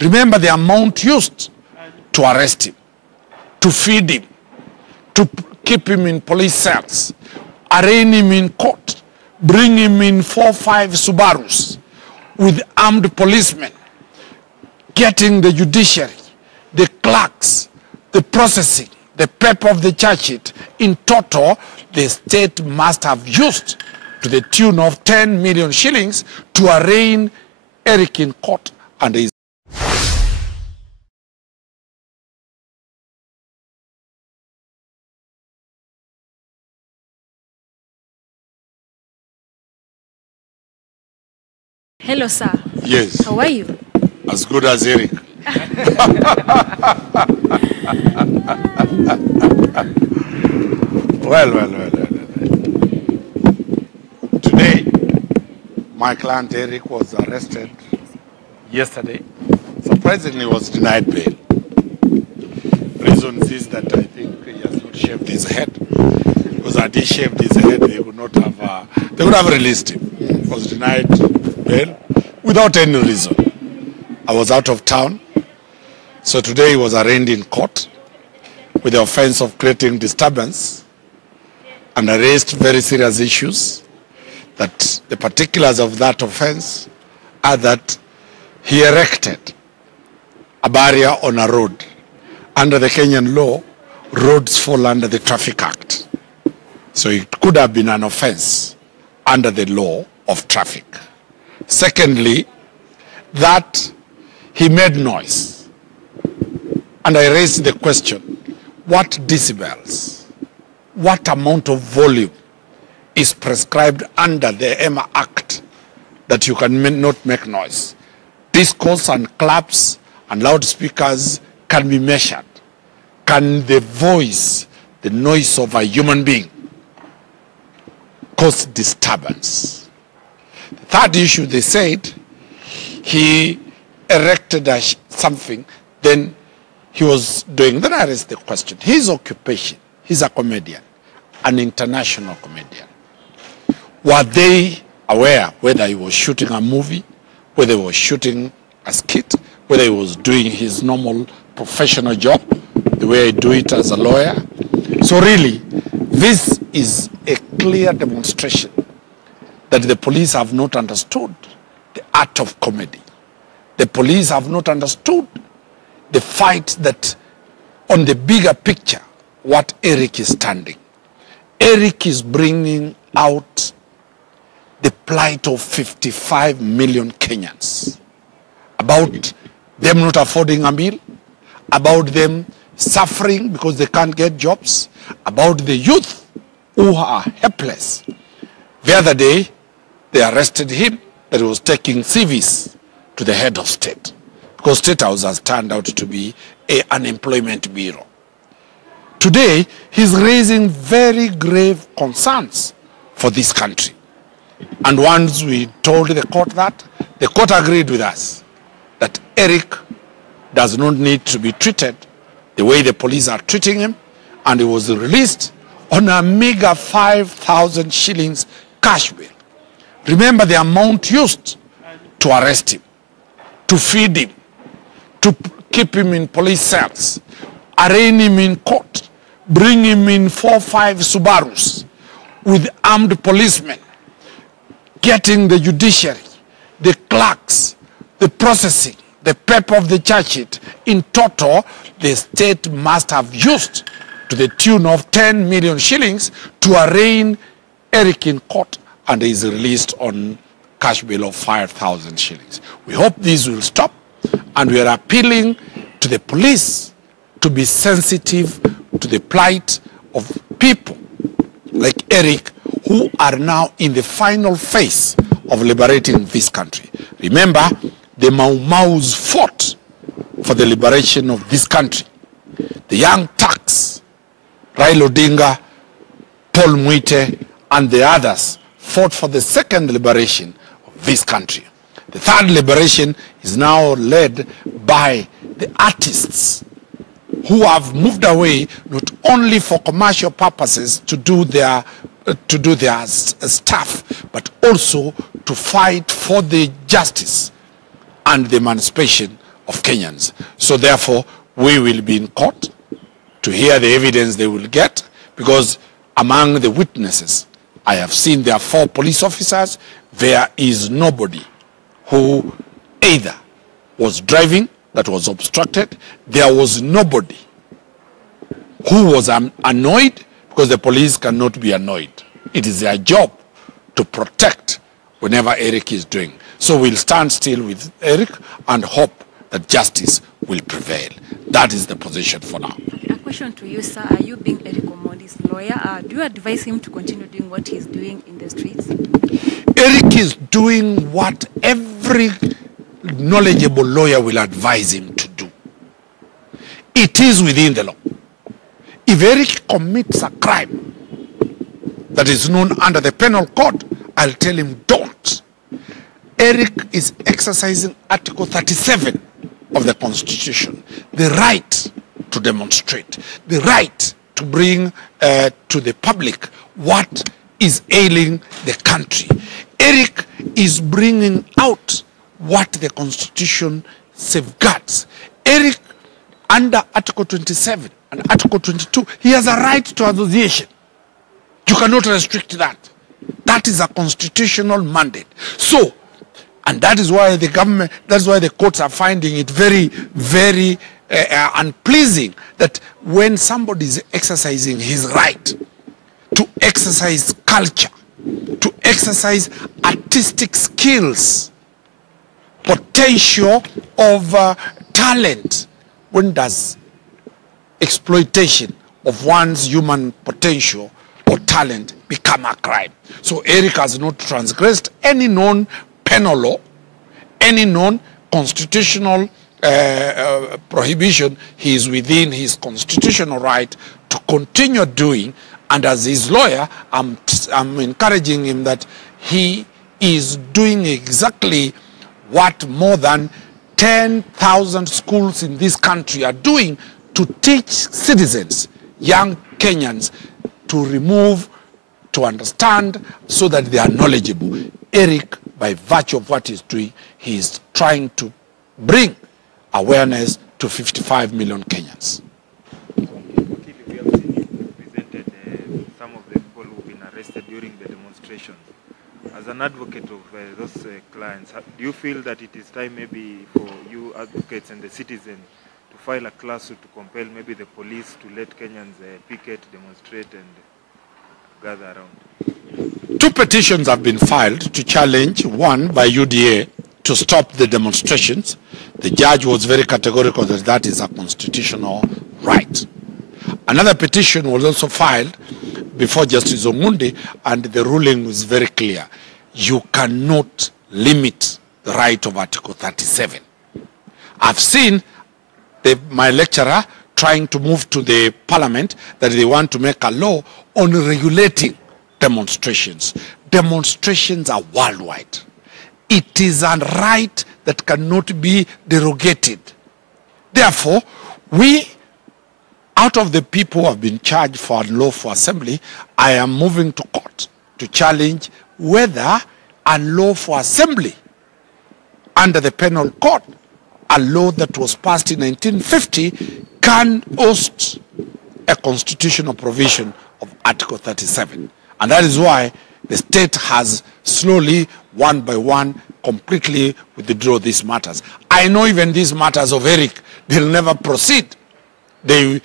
Remember the amount used to arrest him, to feed him, to keep him in police cells, arraign him in court, bring him in 4-5 Subarus with armed policemen, getting the judiciary, the clerks, the processing, the paper of the charge sheet. In total, the state must have used to the tune of 10 million shillings to arraign Eric in court and his. Hello, sir. Yes. How are you? As good as Eric. Well. Today, my client Eric was arrested yesterday. Surprisingly, was denied bail. Reason is that I think he has not shaved his head. Because had he shaved his head, they would not have. They would have released him. He was denied bail without any reason. I was out of town, so today he was arraigned in court with the offense of creating disturbance, and I raised very serious issues. That the particulars of that offense are that he erected a barrier on a road. Under the Kenyan law, roads fall under the Traffic Act. So it could have been an offense under the law of traffic. Secondly, that he made noise. And I raised the question, what decibels, what amount of volume is prescribed under the EMA Act that you can not make noise? Discourse and claps and loudspeakers can be measured. Can the voice, the noise of a human being, cause disturbance? The third issue, they said, he erected something, then he was doing, then I raised the question, his occupation, he's a comedian, an international comedian. Were they aware whether he was shooting a movie, whether he was shooting a skit, whether he was doing his normal professional job, the way I do it as a lawyer? So really, this is a clear demonstration that the police have not understood the art of comedy. The police have not understood the fight that, on the bigger picture, what Eric is standing. Eric is bringing out the plight of 55 million Kenyans, about them not affording a meal, about them suffering because they can't get jobs, about the youth who are helpless. The other day, they arrested him that he was taking CVs to the head of state, because State House has turned out to be an unemployment bureau. Today, he's raising very grave concerns for this country. And once we told the court that, the court agreed with us that Eric does not need to be treated the way the police are treating him, and he was released on a meager 5,000 shillings cash bail. Remember the amount used to arrest him, to feed him, to keep him in police cells, arraign him in court, bring him in 4-5 Subarus with armed policemen, getting the judiciary, the clerks, the processing, the paper of the charge sheet. In total, the state must have used to the tune of 10 million shillings to arraign Eric in court, and he is released on cash bail of 5,000 shillings. We hope this will stop, and we are appealing to the police to be sensitive to the plight of people like Eric, who are now in the final phase of liberating this country. Remember, the Mau Maus fought for the liberation of this country. The Young Turks, Raila Odinga, Paul Mwite, and the others fought for the second liberation of this country. The third liberation is now led by the artists who have moved away not only for commercial purposes to do their stuff, but also to fight for the justice and the emancipation of Kenyans. So therefore, we will be in court to hear the evidence they will get, because among the witnesses, I have seen there are 4 police officers. There is nobody who either was driving that was obstructed. There was nobody who was annoyed, because the police cannot be annoyed. It is their job to protect whenever Eric is doing. So we'll stand still with Eric and hope that justice will prevail. That is the position for now. A question to you, sir. Are you being Eric Omondi's lawyer? Do you advise him to continue doing what he's doing in the streets? Eric is doing what every knowledgeable lawyer will advise him to do. It is within the law. If Eric commits a crime that is known under the penal code, I'll tell him don't. Eric is exercising Article 37 of the Constitution, the right to demonstrate, the right to bring to the public what is ailing the country. Eric is bringing out what the Constitution safeguards. Eric, under Article 27 and Article 22, he has a right to association. You cannot restrict that. That is a constitutional mandate. So, and that is why the government, that's why the courts are finding it very, very unpleasing that when somebody is exercising his right to exercise culture, to exercise artistic skills, potential of talent, when does exploitation of one's human potential or talent become a crime? So Eric has not transgressed any known penal law, any known constitutional prohibition. He is within his constitutional right to continue doing, and as his lawyer, I'm encouraging him that he is doing exactly what more than 10,000 schools in this country are doing to teach citizens, young Kenyans, to remove, to understand, so that they are knowledgeable. Eric, by virtue of what he's doing, he is trying to bring awareness to 55 million Kenyans. We have seen you presented some of the people who've been arrested during the demonstrations. As an advocate of those clients, do you feel that it is time maybe for you advocates and the citizen to file a class suit to compel maybe the police to let Kenyans picket, demonstrate and gather around? 2 petitions have been filed to challenge, one by UDA to stop the demonstrations. The judge was very categorical that that is a constitutional right. Another petition was also filed before Justice Omondi, and the ruling was very clear. You cannot limit the right of Article 37. I've seen my lecturer trying to move to the parliament that they want to make a law on regulating demonstrations. Demonstrations are worldwide. It is a right that cannot be derogated. Therefore, we, out of the people who have been charged for unlawful assembly, I am moving to court to challenge whether unlawful assembly under the penal code, a law that was passed in 1950, can host a constitutional provision of Article 37. And that is why the state has slowly, one by one, completely withdraw these matters. I know even these matters of Eric, they'll never proceed. This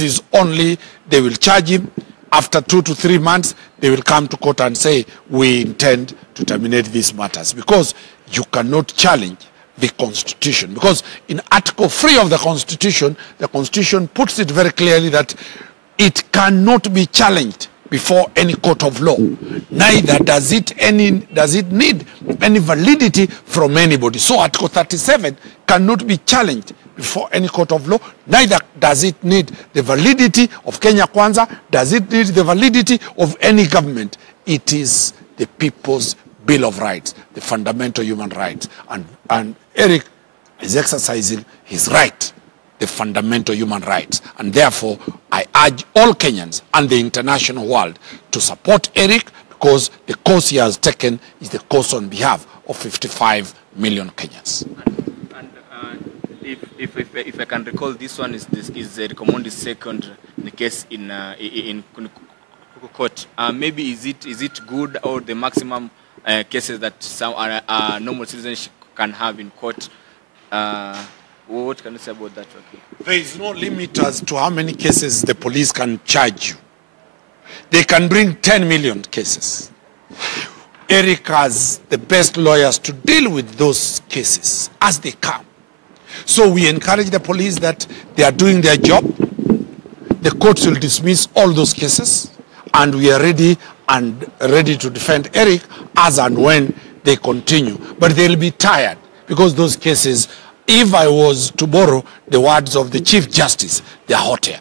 is only, they will charge him. After 2 to 3 months, they will come to court and say, we intend to terminate these matters. Because you cannot challenge the Constitution. Because in Article 3 of the Constitution puts it very clearly that it cannot be challenged before any court of law. Neither does it need any validity from anybody. So Article 37 cannot be challenged before any court of law. Neither does it need the validity of Kenya Kwanza, does it need the validity of any government. It is the people's Bill of Rights, the fundamental human rights. And Eric is exercising his right, the fundamental human rights. And therefore, I urge all Kenyans and the international world to support Eric, because the course he has taken is the course on behalf of 55 million Kenyans. And if if I can recall, this one is Omondi's second case in court. Maybe is it good, or the maximum cases that some normal citizens can have in court? What can you say about that? Okay. There is no limit as to how many cases the police can charge you. They can bring 10 million cases. Eric has the best lawyers to deal with those cases as they come. So we encourage the police that they are doing their job. The courts will dismiss all those cases, and we are ready to defend Eric as and when they continue. But they'll be tired, because those cases, if I was to borrow the words of the Chief Justice, they are hot air.